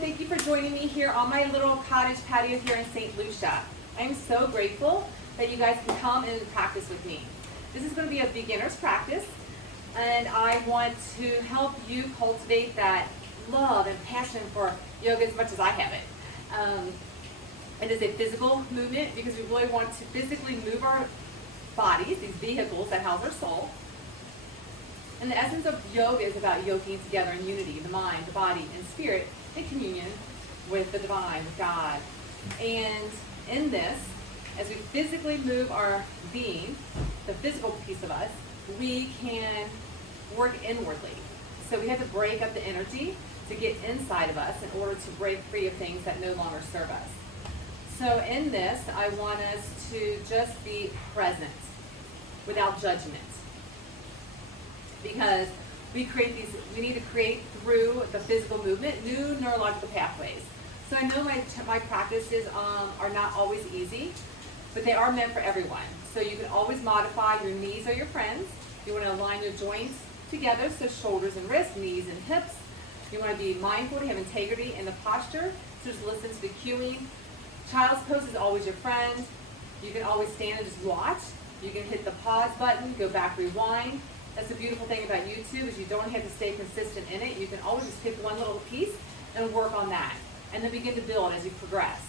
thank you for joining me here on my little cottage patio here in St. Lucia. I'm so grateful that you guys can come and practice with me. This is going to be a beginner's practice, and I want to help you cultivate that love and passion for yoga as much as I have it. It is a physical movement because we really want to physically move our bodies, these vehicles that house our soul. And the essence of yoga is about yoking together in unity, the mind, the body, and spirit in communion with the divine, with God. And in this, as we physically move our being, the physical piece of us, we can work inwardly. So we have to break up the energy to get inside of us in order to break free of things that no longer serve us. So in this, I want us to just be present without judgment. Because we need to create through the physical movement new neurological pathways. So I know my practices are not always easy, but they are meant for everyone. So you can always modify. Your knees are your friends. You want to align your joints together, so shoulders and wrists, knees and hips. You want to be mindful to have integrity in the posture, so just listen to the cueing. Child's pose is always your friend. You can always stand and just watch. You can hit the pause button, go back, rewind. That's the beautiful thing about YouTube is you don't have to stay consistent in it. You can always just pick one little piece and work on that, and then begin to build as you progress.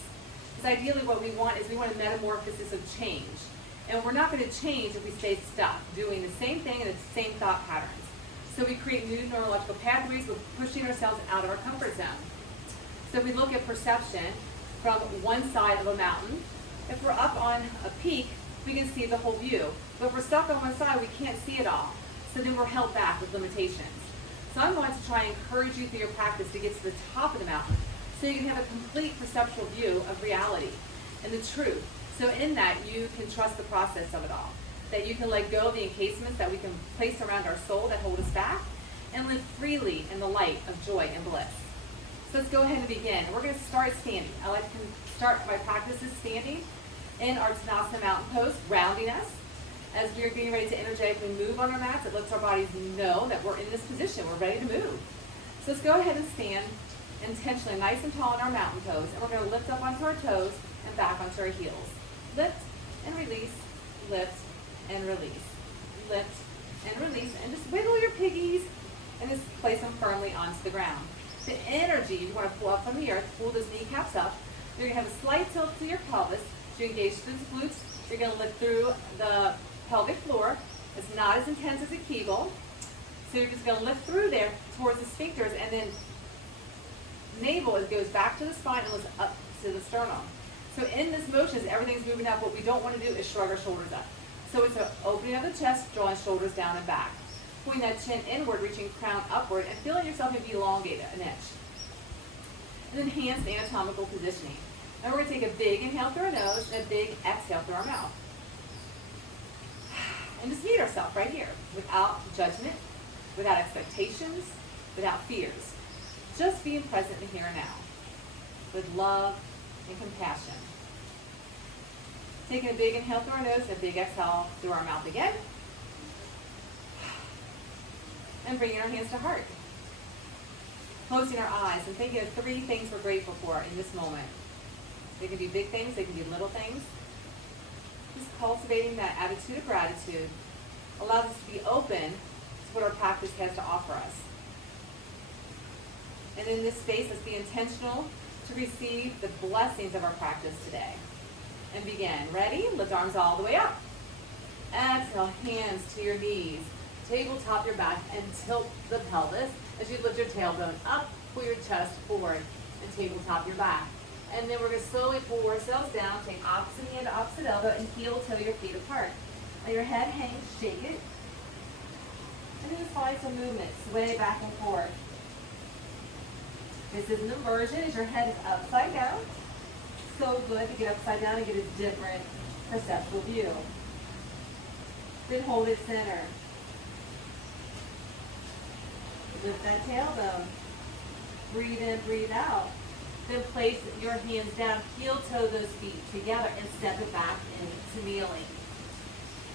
Because ideally what we want is we want a metamorphosis of change. And we're not going to change if we stay stuck doing the same thing and the same thought patterns. So we create new neurological pathways with pushing ourselves out of our comfort zone. So if we look at perception from one side of a mountain, if we're up on a peak, we can see the whole view. But if we're stuck on one side, we can't see it all. So then we're held back with limitations. So I'm going to try and encourage you through your practice to get to the top of the mountain so you can have a complete perceptual view of reality and the truth. So in that, you can trust the process of it all. That you can let go of the encasements that we can place around our soul that hold us back and live freely in the light of joy and bliss. So let's go ahead and begin. We're going to start standing. I like to start my practices standing in our Tanasana mountain pose, grounding us. As we're getting ready to energetically move on our mats, it lets our bodies know that we're in this position. We're ready to move. So let's go ahead and stand intentionally nice and tall in our mountain pose. And we're going to lift up onto our toes and back onto our heels. Lift and release, lift and release, lift and release. And just wiggle your piggies and just place them firmly onto the ground. The energy you want to pull up from the earth, pull those kneecaps up. You're going to have a slight tilt to your pelvis. So you engage through the glutes. You're going to lift through the pelvic floor. It's not as intense as a Kegel. So you're just going to lift through there towards the sphincters, and then navel goes back to the spine and lifts up to the sternum. So in this motion, as everything's moving up, what we don't want to do is shrug our shoulders up. So it's an opening of the chest, drawing shoulders down and back. Pulling that chin inward, reaching crown upward, and feeling yourself maybe elongate an inch. And then hands to anatomical positioning. And we're going to take a big inhale through our nose and a big exhale through our mouth. And just meet ourselves right here, without judgment, without expectations, without fears. Just being present in the here and now, with love and compassion. Taking a big inhale through our nose and a big exhale through our mouth again. And bringing our hands to heart. Closing our eyes and thinking of 3 things we're grateful for in this moment. They can be big things, they can be little things. Just cultivating that attitude of gratitude allows us to be open to what our practice has to offer us. And in this space, let's be intentional to receive the blessings of our practice today. And begin. Ready? Lift arms all the way up. Exhale, hands to your knees. Tabletop your back and tilt the pelvis as you lift your tailbone up, pull your chest forward, and tabletop your back. And then we're going to slowly pull ourselves down, take opposite hand to opposite elbow, and heel toe your feet apart. Let your head hang, shake it. And then just find some movement, sway back and forth. This is an inversion as your head is upside down. So good to get upside down and get a different perceptual view. Then hold it center. Lift that tailbone. Breathe in, breathe out. Then place your hands down, heel toe those feet together and step it back into kneeling.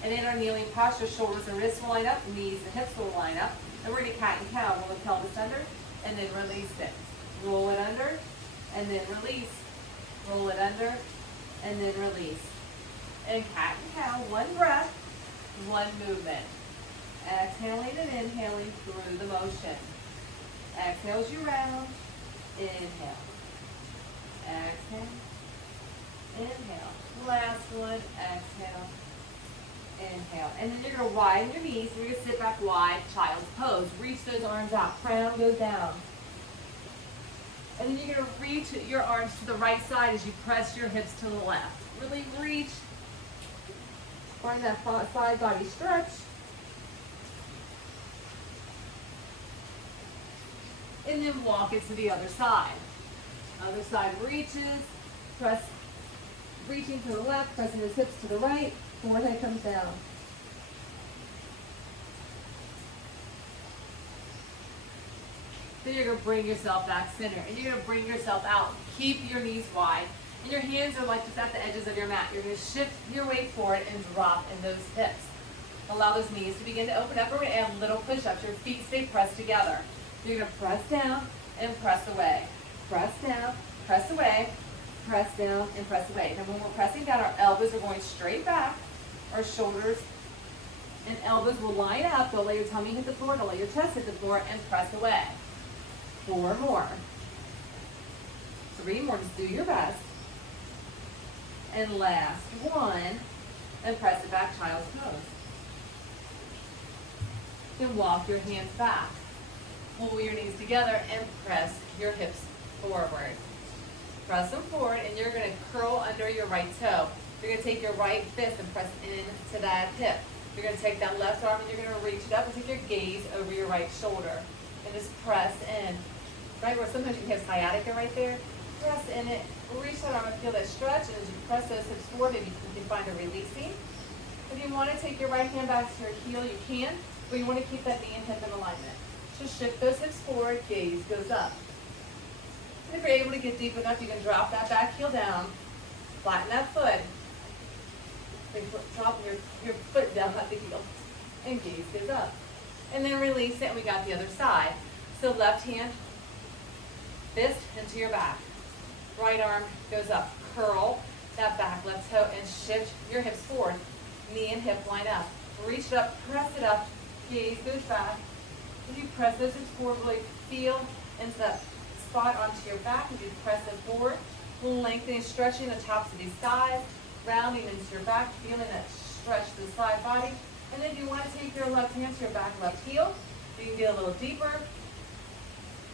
And in our kneeling posture, shoulders and wrists will line up, knees and hips will line up. And we're going to cat and cow. We'll pelvis under and then release it. Roll it under, and then release. Roll it under, and then release. And cat and cow, one breath, one movement. Exhaling and inhaling through the motion. Exhale as you round. Inhale. Exhale. Inhale. Last one. Exhale. Inhale. And then you're going to widen your knees. You're going to sit back wide, child's pose. Reach those arms out. Crown goes down. And then you're going to reach your arms to the right side as you press your hips to the left. Really reach. Find that side body stretch. And then walk it to the other side. Other side reaches, press, reaching to the left, pressing his hips to the right, forehead comes down. Then you're going to bring yourself back center, and you're going to bring yourself out. Keep your knees wide, and your hands are like just at the edges of your mat. You're going to shift your weight forward and drop in those hips. Allow those knees to begin to open up. We're going to add little push-ups. Your feet stay pressed together. You're going to press down and press away. Press down, press away, press down, and press away. Now when we're pressing down, our elbows are going straight back. Our shoulders and elbows will line up. Don't let your tummy hit the floor. Don't let your chest hit the floor, and press away. 4 more. 3 more. Just do your best. And last one. And press it back, child's pose. Then walk your hands back. Pull your knees together and press your hips forward. Press them forward, and you're going to curl under your right toe. You're going to take your right fist and press into that hip. You're going to take that left arm and you're going to reach it up and take your gaze over your right shoulder. And just press in. Right where sometimes you can have sciatica right there. Press in it. Reach that arm and feel that stretch. And as you press those hips forward, maybe you can find a releasing. If you want to take your right hand back to your heel, you can. But you want to keep that knee and hip in alignment. Just shift those hips forward, gaze goes up. And if you're able to get deep enough, you can drop that back heel down, flatten that foot, drop your foot down at the heel, and gaze goes up. And then release it, and we got the other side. So left hand, fist into your back. Right arm goes up. Curl that back left toe and shift your hips forward. Knee and hip line up. Reach it up, press it up, gaze goes back. As you press those hips forward, really feel into that spot onto your back as you press it forward. Lengthening, stretching the tops of these thighs, rounding into your back, feeling that stretch to the side body. And then if you want to take your left hand to your back left heel, you can get a little deeper.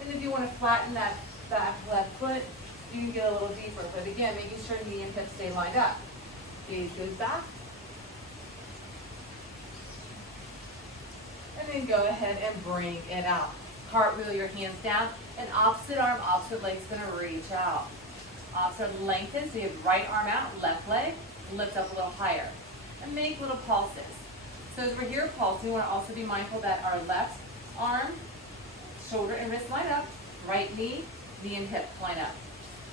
And if you want to flatten that back left foot, you can get a little deeper. But again, making sure knee and hip stay lined up. Gaze goes back. And then go ahead and bring it out. Cartwheel your hands down, and opposite arm, opposite leg's going to reach out. Opposite lengthen, so you have right arm out, left leg, lift up a little higher. And make little pulses. So as we're here pulsing, we want to also be mindful that our left arm, shoulder and wrist line up, right knee, knee and hip line up.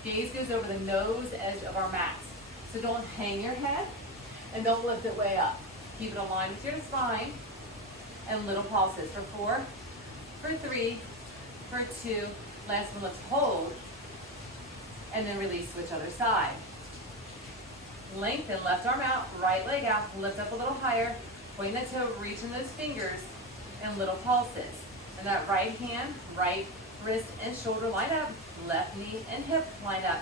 Gaze goes over the nose edge of our mats. So don't hang your head, and don't lift it way up. Keep it aligned with your spine. And little pulses for 4, for 3, for 2, last one, let's hold, and then release, switch other side. Lengthen, left arm out, right leg out, lift up a little higher, point the toe, reaching those fingers, and little pulses. And that right hand, right wrist and shoulder line up, left knee and hip line up.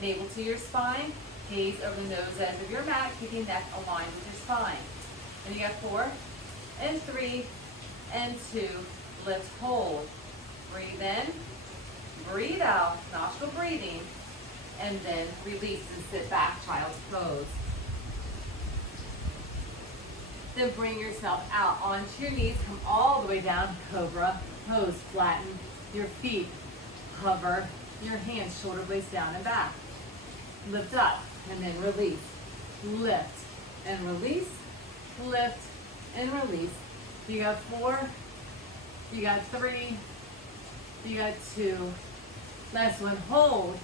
Navel to your spine, gaze over the nose edge of your mat, keeping neck aligned with your spine. And you got 4, and 3, and 2, lift, hold. Breathe in, breathe out, nostril breathing, and then release and sit back, child's pose. Then bring yourself out onto your knees, come all the way down, cobra pose. Flatten your feet, hover your hands, shoulder blades down and back. Lift up, and then release. Lift and release, lift and release. You got 4, you got 3, you got 2, last one, hold.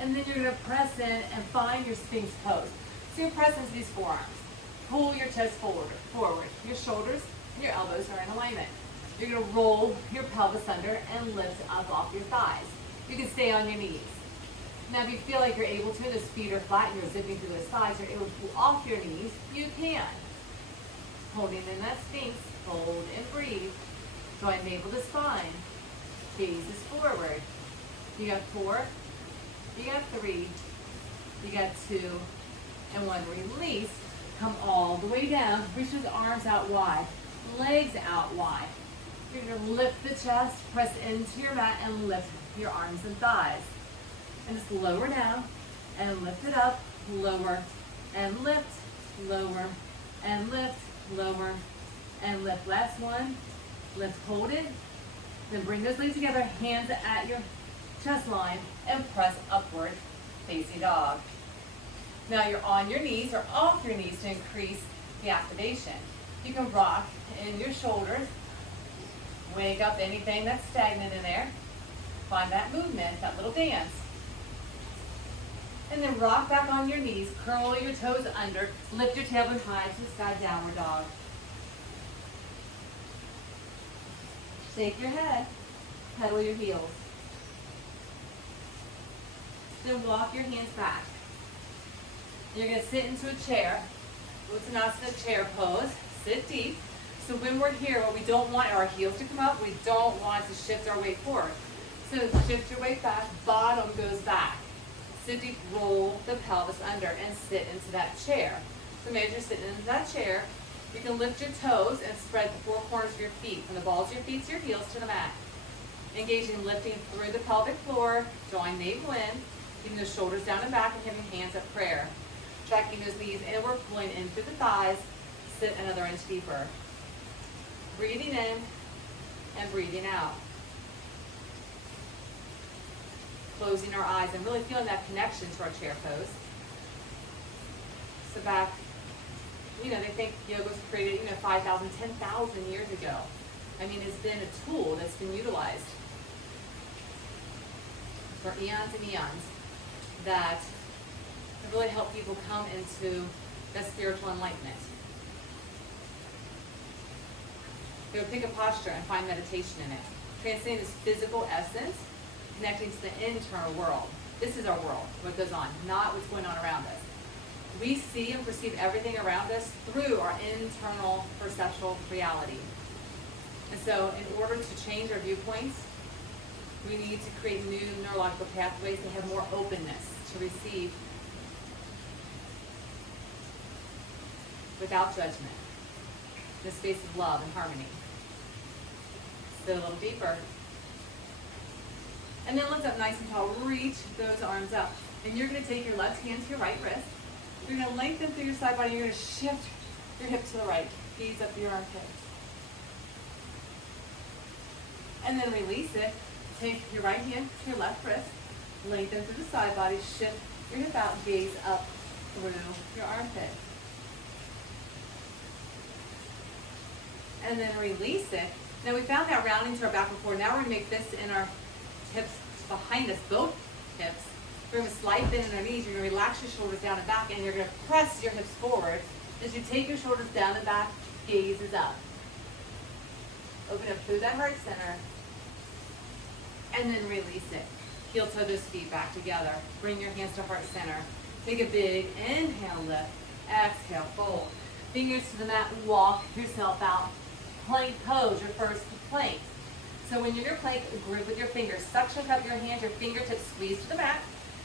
And then you're gonna press in and find your Sphinx pose. So you're pressing into these forearms. Pull your chest forward. Your shoulders and your elbows are in alignment. You're gonna roll your pelvis under and lift up off your thighs. You can stay on your knees. Now if you feel like you're able to, the feet are flat and you're zipping through those thighs, you're able to pull off your knees, you can. Holding in that Sphinx, hold and breathe. Join navel to spine. Gazes forward. You got 4, you got 3, you got 2, and 1. Release. Come all the way down. Reach those arms out wide, legs out wide. You're going to lift the chest, press into your mat, and lift your arms and thighs. And just lower down, and lift it up, lower, and lift, lower, and lift, lower, and lift. Last one. Lift, hold it. Then bring those legs together, hands at your chest line, and press upward, facing dog. Now you're on your knees or off your knees to increase the activation. You can rock in your shoulders, wake up anything that's stagnant in there. Find that movement, that little dance. And then rock back on your knees, curl your toes under, lift your tailbone high to the sky, downward dog. Shake your head, pedal your heels. Then walk your hands back. You're going to sit into a chair, Uttanasana chair pose, sit deep. So when we're here, what we don't want are our heels to come up, we don't want to shift our weight forward. So shift your weight back, bottom goes back. Sit deep, roll the pelvis under and sit into that chair. So as you're sitting into that chair, you can lift your toes and spread the 4 corners of your feet, from the balls of your feet to your heels to the mat. Engaging lifting through the pelvic floor, join navel in, keeping the shoulders down and back and having hands at prayer. Tracking those knees inward, pulling in through the thighs, sit another inch deeper. Breathing in and breathing out. Closing our eyes and really feeling that connection to our chair pose. So back, they think yoga was created, 5,000, 10,000 years ago. I mean, it's been a tool that's been utilized for eons and eons that have really helped people come into that spiritual enlightenment. They would pick a posture and find meditation in it. Transcending this physical essence, connecting to the internal world. This is our world, what goes on, not what's going on around us. We see and perceive everything around us through our internal perceptual reality. And so in order to change our viewpoints, we need to create new neurological pathways to have more openness to receive without judgment, in a space of love and harmony. Sit a little deeper. And then lift up nice and tall. Reach those arms up. And you're going to take your left hand to your right wrist. You're going to lengthen through your side body. You're going to shift your hip to the right. Gaze up your armpit. And then release it. Take your right hand to your left wrist. Lengthen through the side body. Shift your hip out. Gaze up through your armpit. And then release it. Now we found that rounding to our back before. Now we're going to make this in our hips behind us, both hips. We're going to slide bend in our knees. You're going to relax your shoulders down and back, and you're going to press your hips forward. As you take your shoulders down and back, gaze is up. Open up through that heart center. And then release it. Heel toe those feet back together. Bring your hands to heart center. Take a big inhale, lift. Exhale, fold. Fingers to the mat, walk yourself out. Plank pose, your first plank. So when you're in your plank, grip with your fingers. Suction up your hands, your fingertips squeeze to the mat.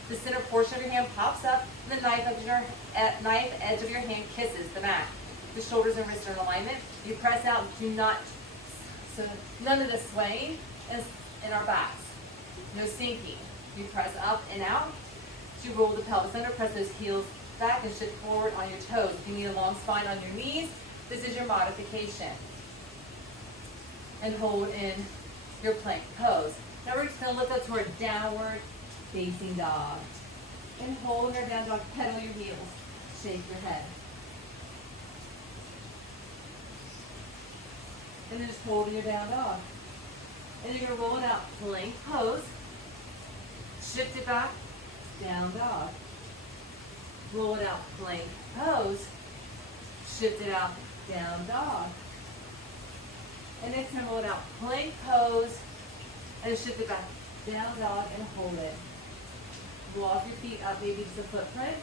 The center portion of your hand pops up, and the knife edge of your hand kisses the mat. The shoulders and wrists are in alignment. You press out, do not, so none of the swaying is in our backs. No sinking. You press up and out. You roll the pelvis under, press those heels back and shift forward on your toes. If you need a long spine on your knees, this is your modification. And hold in your plank pose. Now we're just going to lift up to our downward facing dog. And hold our down dog, pedal your heels, shake your head. And then just hold in your down dog. And you're going to roll it out, plank pose, shift it back, down dog. Roll it out, plank pose, shift it out, down dog. And next time roll it out, plank pose, and shift it back, Down dog and hold it. Walk your feet up, maybe just a footprint.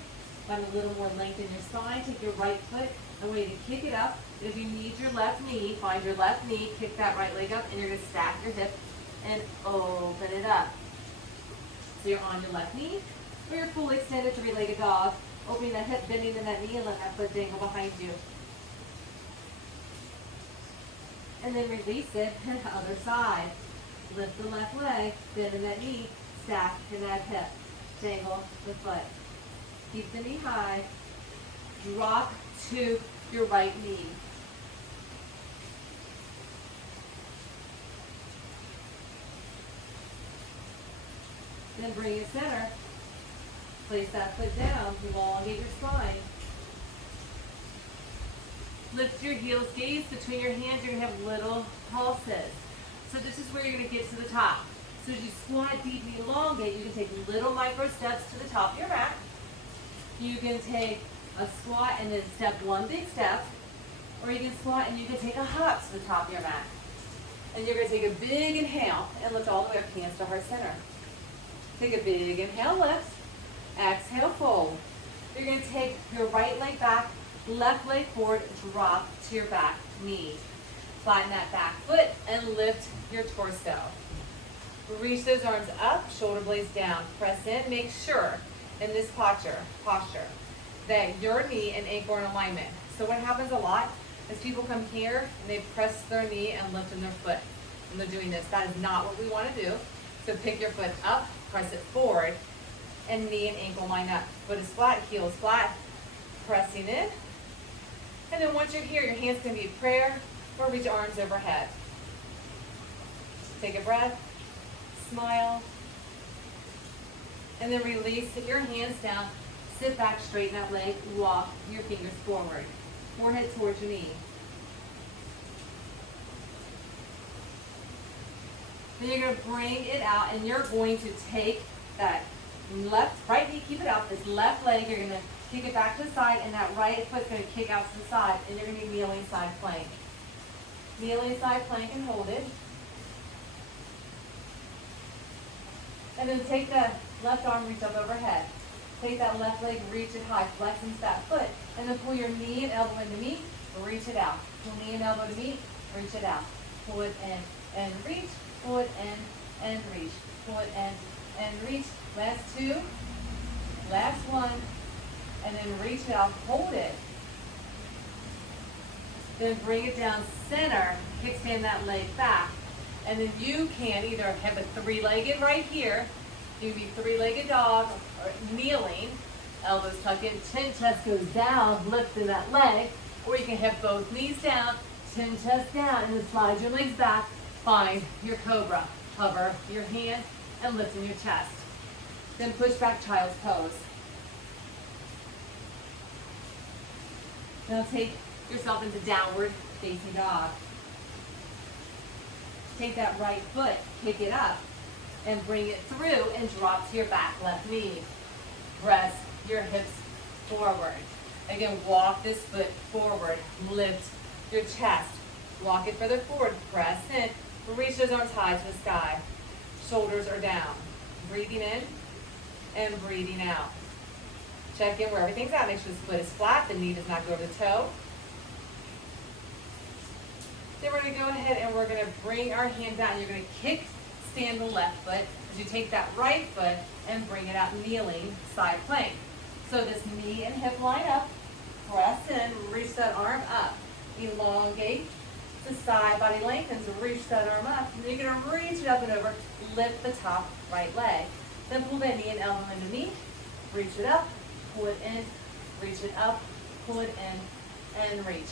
Find a little more length in your spine. Take your right foot and way to kick it up. If you need your left knee, find your left knee, kick that right leg up, and you're going to stack your hip and open it up. So you're on your left knee, or you're fully extended three-legged dog, opening that hip, bending in that knee, and let that foot dangle behind you. And then release it to the other side. Lift the left leg, bend in that knee, stack in that hip, dangle the foot. Keep the knee high, drop to your right knee. Then bring it center. Place that foot down, elongate your spine. Lift your heels, gaze between your hands, you're going to have little pulses. So this is where you're going to get to the top. So as you squat deep and elongate, you can take little micro steps to the top of your mat. You can take a squat and then step one big step, or you can squat and you can take a hop to the top of your mat. And you're going to take a big inhale and lift all the way up, hands to heart center. Take a big inhale, lift. Exhale, fold. You're going to take your right leg back, left leg forward, drop to your back knee. Find that back foot and lift your torso. Reach those arms up, shoulder blades down. Press in. Make sure in this posture that your knee and ankle are in alignment. So what happens a lot is people come here and they press their knee and lift in their foot. And they're doing this. That is not what we want to do. So pick your foot up, press it forward, and knee and ankle line up. Foot is flat, heel is flat. Pressing in. And then once you're here, your hands can be prayer or reach arms overhead. Take a breath, smile, and then release your hands down. Sit back, straighten that leg, walk your fingers forward. Forehead towards your knee. Then you're going to bring it out, and you're going to take that right knee, keep it up, this left leg, you're going to kick it back to the side, and that right foot's going to kick out to the side, and you're going to be kneeling side plank. Kneeling side plank and hold it. And then take the left arm, reach up overhead. Take that left leg, reach it high, flex into that foot, and then pull your knee and elbow into meet, reach it out. Pull knee and elbow to meet, reach it out. Pull it in and reach, pull it in and reach, pull it in and reach. Last two, last one, and then reach it out, hold it. Then bring it down center, kickstand that leg back. And then you can either have a three-legged right here, you can be three-legged dog, or kneeling, elbows tuck in, chin chest goes down, lift in that leg, or you can have both knees down, chin chest down, and then slide your legs back, find your cobra. Hover your hand and lift in your chest. Then push back child's pose. Now take yourself into downward facing dog. Take that right foot, kick it up, and bring it through and drop to your back left knee. Press your hips forward. Again, walk this foot forward. Lift your chest. Walk it further forward. Press in. Reach those arms high to the sky. Shoulders are down. Breathing in and breathing out. Check in where everything's at. Make sure the foot is flat. The knee does not go to the toe. Then we're going to go ahead and we're going to bring our hand down. You're going to kick, stand the left foot as you take that right foot and bring it out kneeling side plank. So this knee and hip line up. Press in, reach that arm up. Elongate the side, body lengthens, reach that arm up. And then you're going to reach it up and over, lift the top right leg. Then pull that knee and elbow into knee. Reach it up, pull it in, reach it up, pull it in, and reach.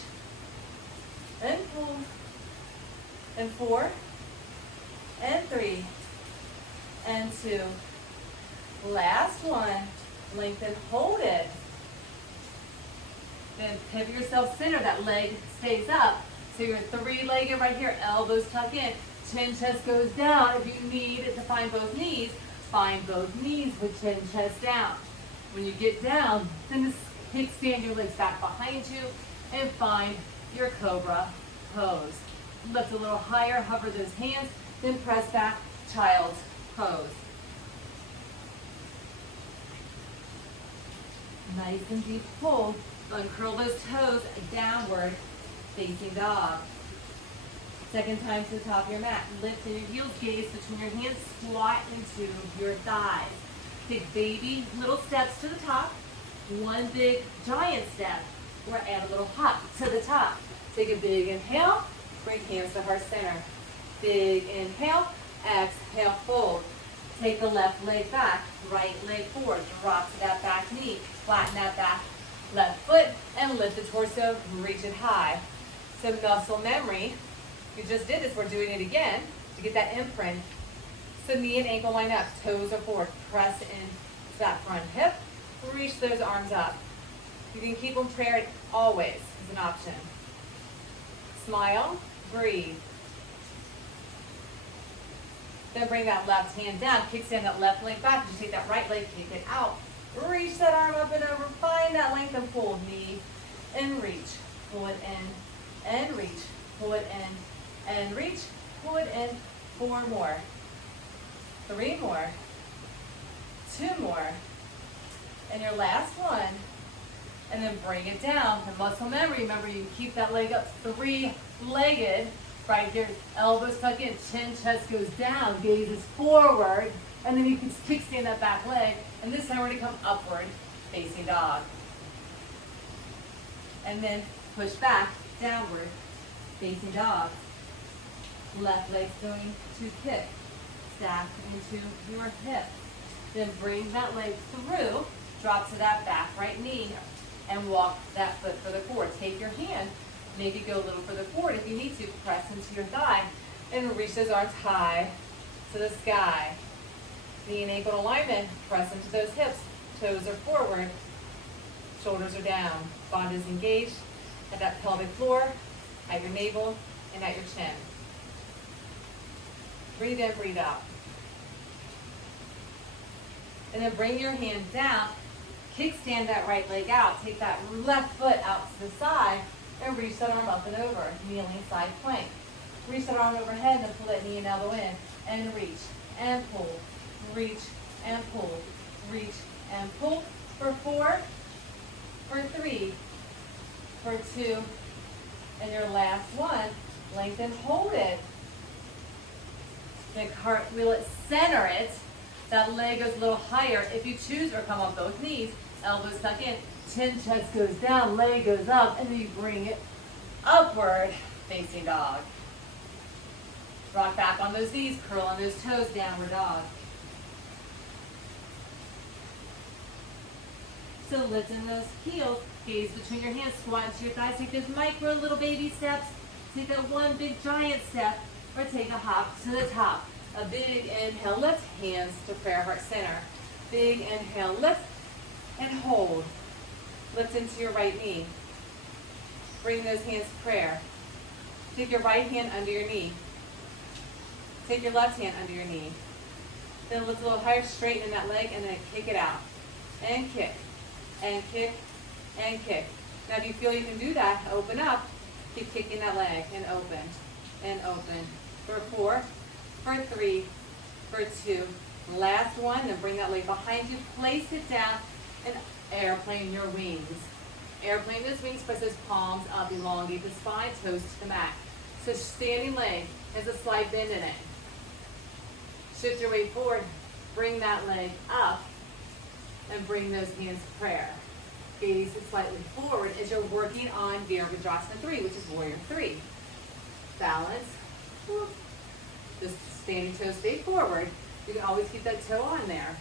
And pull. And 4, and 3, and 2. Last one. Lengthen, hold it. Then pivot yourself center. That leg stays up. So you're three-legged right here. Elbows tuck in. Chin chest goes down. If you need to find both knees with chin chest down. When you get down, then just stand your legs back behind you and find your cobra pose. Lift a little higher, hover those hands, then press back, child's pose. Nice and deep pull. Uncurl those toes, downward facing dog. Second time to the top of your mat. Lift in your heels, gaze between your hands, squat into your thighs. Take baby little steps to the top. One big giant step, or add a little hop to the top. Take a big inhale, bring hands to heart center. Big inhale, exhale, fold. Take the left leg back, right leg forward. Drop to that back knee, flatten that back left foot, and lift the torso, reach it high. Some muscle memory. You just did this, we're doing it again to get that imprint. So knee and ankle line up, toes are forward, press into that front hip, reach those arms up. You can keep them paired always as an option. Smile, breathe. Then bring that left hand down, kickstand that left leg back, you take that right leg, kick it out. Reach that arm up and over, find that length and pull, knee and reach, pull it in and reach, pull it in and reach, pull it in, 4 more, 3 more, 2 more, and your last one, and then bring it down. The muscle memory, remember you keep that leg up 3-legged, right here, elbows tuck in, chin, chest goes down, gaze is forward, and then you can kickstand that back leg, and this time we're gonna come upward, facing dog. And then push back, downward, facing dog. Left leg's going to kick, stack into your hip. Then bring that leg through, drop to that back right knee, and walk that foot further forward. Take your hand, maybe go a little further forward if you need to, press into your thigh, and reach those arms high to the sky. Knee and ankle alignment, press into those hips, toes are forward, shoulders are down, bond is engaged at that pelvic floor, at your navel, and at your chin. Breathe in, breathe out. And then bring your hand down, kickstand that right leg out, take that left foot out to the side, and reach that arm up and over, kneeling side plank. Reach that arm overhead, and then pull that knee and elbow in, and reach, and pull, reach, and pull, reach, and pull, for 4, for 3, for 2, and your last one, lengthen, hold it. Then cartwheel it, center it. That leg goes a little higher if you choose, or come up both knees, elbows tuck in, chin, chest goes down, leg goes up, and then you bring it upward, facing dog. Rock back on those knees, curl on those toes, downward dog. So lift in those heels, gaze between your hands, squat into your thighs, take those micro little baby steps, take that one big giant step, or take a hop to the top. A big inhale, lift, hands to prayer, heart center. Big inhale, lift, and hold. Lift into your right knee. Bring those hands to prayer. Take your right hand under your knee. Take your left hand under your knee. Then lift a little higher, straighten that leg, and then kick it out. And kick, and kick, and kick. Now if you feel you can do that, open up. Keep kicking that leg, and open, and open. For 4, for 3, for 2. Last one, then bring that leg behind you, place it down, and airplane your wings. Airplane those wings, press those palms up, elongate the spine, toes to the mat. So standing leg has a slight bend in it. Shift your weight forward, bring that leg up, and bring those hands to prayer. Gaze slightly forward as you're working on Virabhadrasana 3, which is Warrior 3. Balance. Whoop. Just standing toes stay forward. You can always keep that toe on there.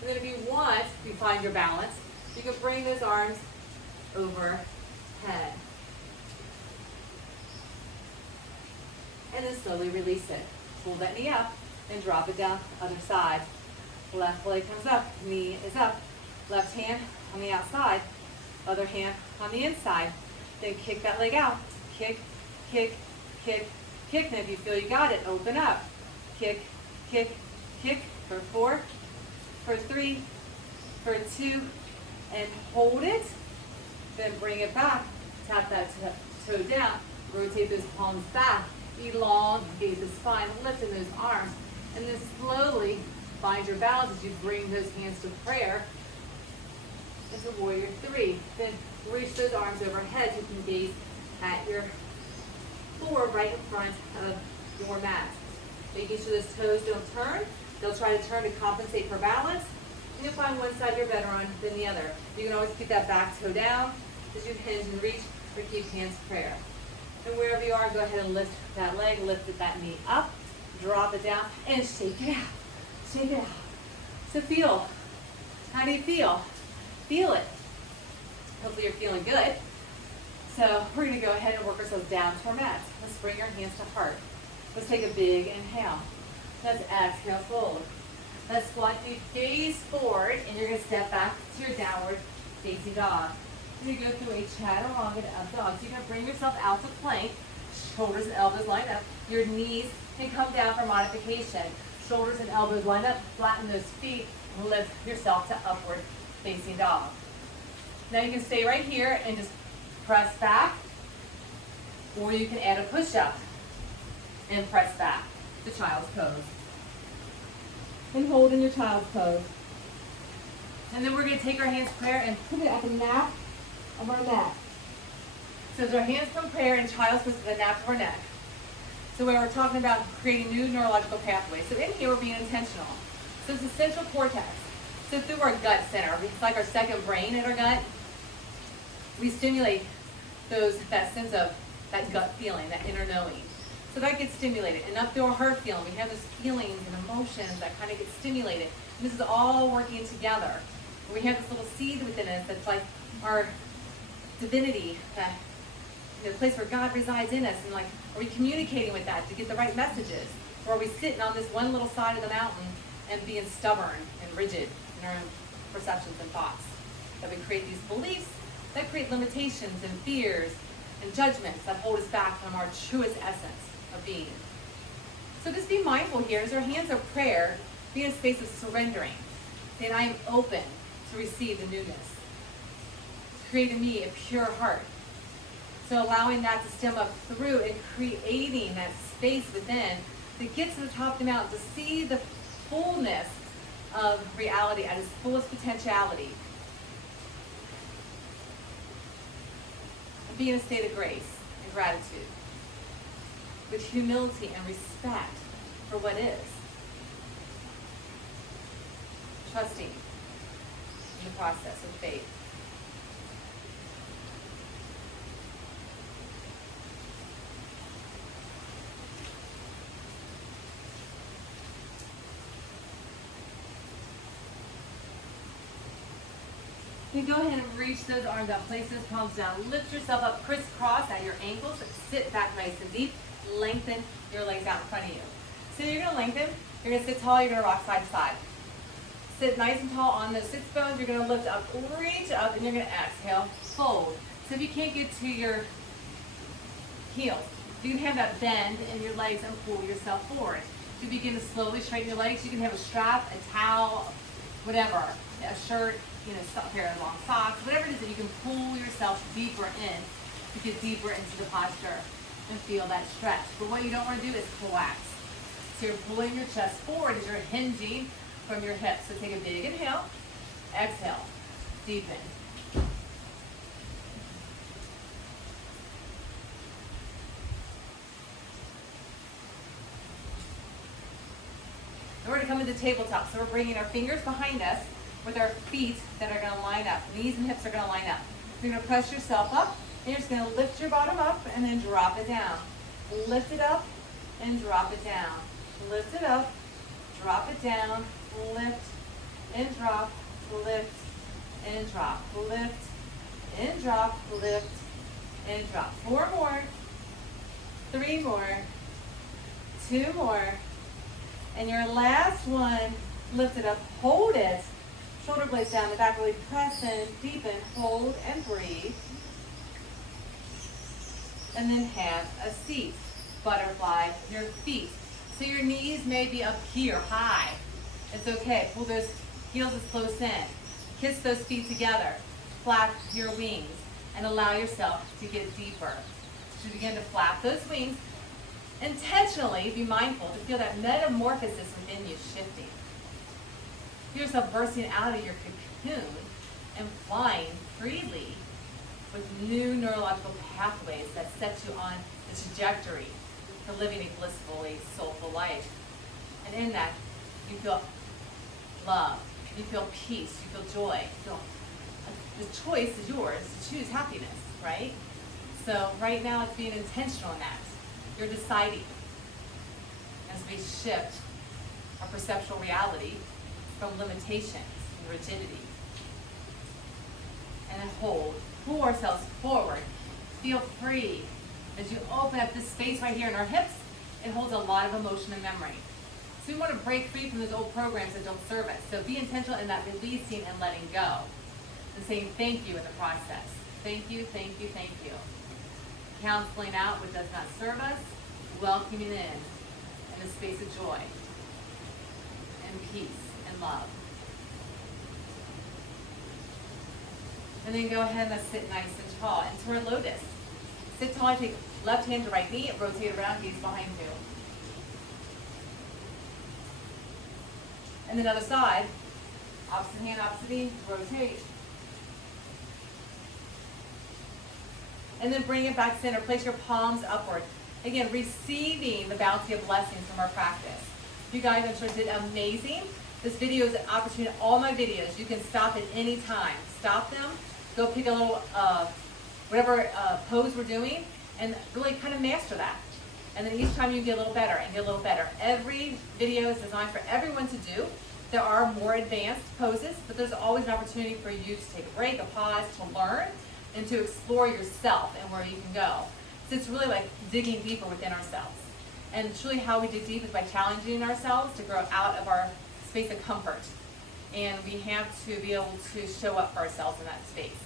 And then if you want, if you find your balance, you can bring those arms overhead. And then slowly release it. Pull that knee up and drop it down other side. Left leg comes up, knee is up. Left hand on the outside, other hand on the inside. Then kick that leg out. Kick, kick, kick, kick. And if you feel you got it, open up. Kick, kick, kick for 4, for 3, for 2, and hold it. Then bring it back. Tap that toe down. Rotate those palms back. Elongate the spine. Lifting those arms. And then slowly find your balance as you bring those hands to prayer into warrior three. Then reach those arms overhead. You can gaze at your floor right in front of your mat. Making sure those toes don't turn. They'll try to turn to compensate for balance. And you'll find one side you're better on than the other. You can always keep that back toe down as you hinge and reach, or keep hands prayer. And wherever you are, go ahead and lift that leg, lift that knee up, drop it down, and shake it out. Shake it out. So feel. How do you feel? Feel it. Hopefully you're feeling good. So we're going to go ahead and work ourselves down to our mats. Let's bring our hands to heart. Let's take a big inhale. Let's exhale, fold. Let's squat, you gaze forward, and you're going to step back to your downward facing dog. And you go through a chaturanga to up dog. So you're going to bring yourself out to plank. Shoulders and elbows line up. Your knees can come down for modification. Shoulders and elbows line up. Flatten those feet. And lift yourself to upward facing dog. Now you can stay right here and just press back. Or you can add a push-up and press back to child's pose. And hold in your child's pose. And then we're going to take our hands prayer and put it at the nap of our neck. So as our hands from prayer and child's pose to the nap of our neck. So when we're talking about creating new neurological pathways. So in here we're being intentional. So it's the central cortex. So through our gut center, it's like our second brain in our gut. We stimulate that sense of that gut feeling, that inner knowing. So that gets stimulated. And up through our heart feeling, we have those feelings and emotions that kind of get stimulated. And this is all working together. And we have this little seed within us that's like our divinity, the place where God resides in us. And like, are we communicating with that to get the right messages? Or are we sitting on this one little side of the mountain and being stubborn and rigid in our own perceptions and thoughts? That we create these beliefs that create limitations and fears and judgments that hold us back from our truest essence of being. So just be mindful here as our hands are prayer, be in a space of surrendering. Saying, I am open to receive the newness. Create in me a pure heart. So allowing that to stem up through and creating that space within to get to the top of the mountain, to see the fullness of reality at its fullest potentiality. And be in a state of grace and gratitude, with humility and respect for what is. Trusting in the process of faith. You go ahead and reach those arms out, place those palms down, lift yourself up, crisscross at your ankles, sit back nice and deep, lengthen your legs out in front of you. So you're gonna lengthen, you're gonna sit tall, you're gonna rock side to side. Sit nice and tall on those sits bones, you're gonna lift up, reach up, and you're gonna exhale, fold. So if you can't get to your heels, you can have that bend in your legs and pull yourself forward. To begin to slowly straighten your legs, you can have a strap, a towel, whatever, a shirt, a pair of long socks, whatever it is that you can pull yourself deeper in to get deeper into the posture and feel that stretch. But what you don't want to do is collapse. So you're pulling your chest forward as you're hinging from your hips. So take a big inhale, exhale, deepen. We're going to come into tabletop. So we're bringing our fingers behind us with our feet that are going to line up. Knees and hips are going to line up. You're going to press yourself up, and you're just going to lift your bottom up and then drop it down. Lift it up and drop it down. Lift it up, drop it down, lift and drop, lift and drop, lift and drop, lift and drop. 4 more, 3 more, 2 more, and your last one, lift it up, hold it. Shoulder blades down the back, really press in, deepen, hold, and breathe. And then have a seat. Butterfly your feet. So your knees may be up here, high. It's okay. Pull those heels as close in. Kiss those feet together. Flap your wings and allow yourself to get deeper. So begin to flap those wings Intentionally be mindful to feel that metamorphosis within you shifting. Feel yourself bursting out of your cocoon and flying freely with new neurological pathways that set you on the trajectory for living a blissfully soulful life. And in that, you feel love, you feel peace, you feel joy, you feel the choice is yours to choose happiness, right? So right now it's being intentional in that. You're deciding as we shift our perceptual reality from limitations and rigidity. And then hold. Pull ourselves forward. Feel free. As you open up this space right here in our hips, it holds a lot of emotion and memory. So we want to break free from those old programs that don't serve us. So be intentional in that releasing and letting go. And saying thank you in the process. Thank you, thank you, thank you. Counseling out what does not serve us, welcoming in a space of joy and peace and love. And then go ahead and sit nice and tall into our lotus. Sit tall, take left hand to right knee, and rotate around, gaze behind you. And then other side, opposite hand, opposite knee, rotate. And then bring it back center. Place your palms upward. Again, receiving the bounty of blessings from our practice. You guys, I'm sure, did amazing. This video is an opportunity. All my videos, you can stop at any time. Stop them. Go pick a little, whatever pose we're doing, and really kind of master that. And then each time you get a little better and get a little better. Every video is designed for everyone to do. There are more advanced poses, but there's always an opportunity for you to take a break, a pause, to learn, and to explore yourself and where you can go. So it's really like digging deeper within ourselves. And truly how we dig deep is by challenging ourselves to grow out of our space of comfort. And we have to be able to show up for ourselves in that space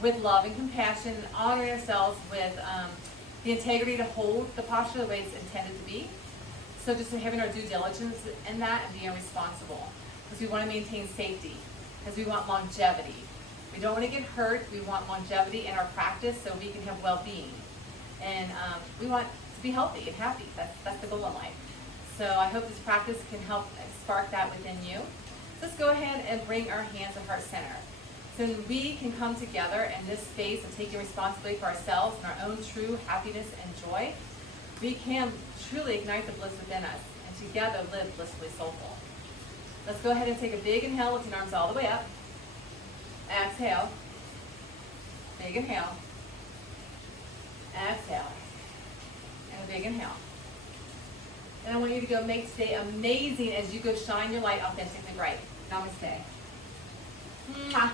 with love and compassion, and honoring ourselves with the integrity to hold the posture the way it's intended to be. So just having our due diligence in that and being responsible. Because we want to maintain safety, because we want longevity. We don't want to get hurt. We want longevity in our practice so we can have well-being. And we want to be healthy and happy. That's the goal in life. So I hope this practice can help spark that within you. Let's go ahead and bring our hands to heart center. So we can come together in this space and take responsibility for ourselves and our own true happiness and joy. We can truly ignite the bliss within us and together live blissfully soulful. Let's go ahead and take a big inhale, lifting arms all the way up. Exhale. Big inhale. Exhale. And a big inhale. And I want you to go make today amazing as you go shine your light authentically bright. Namaste. Mwah.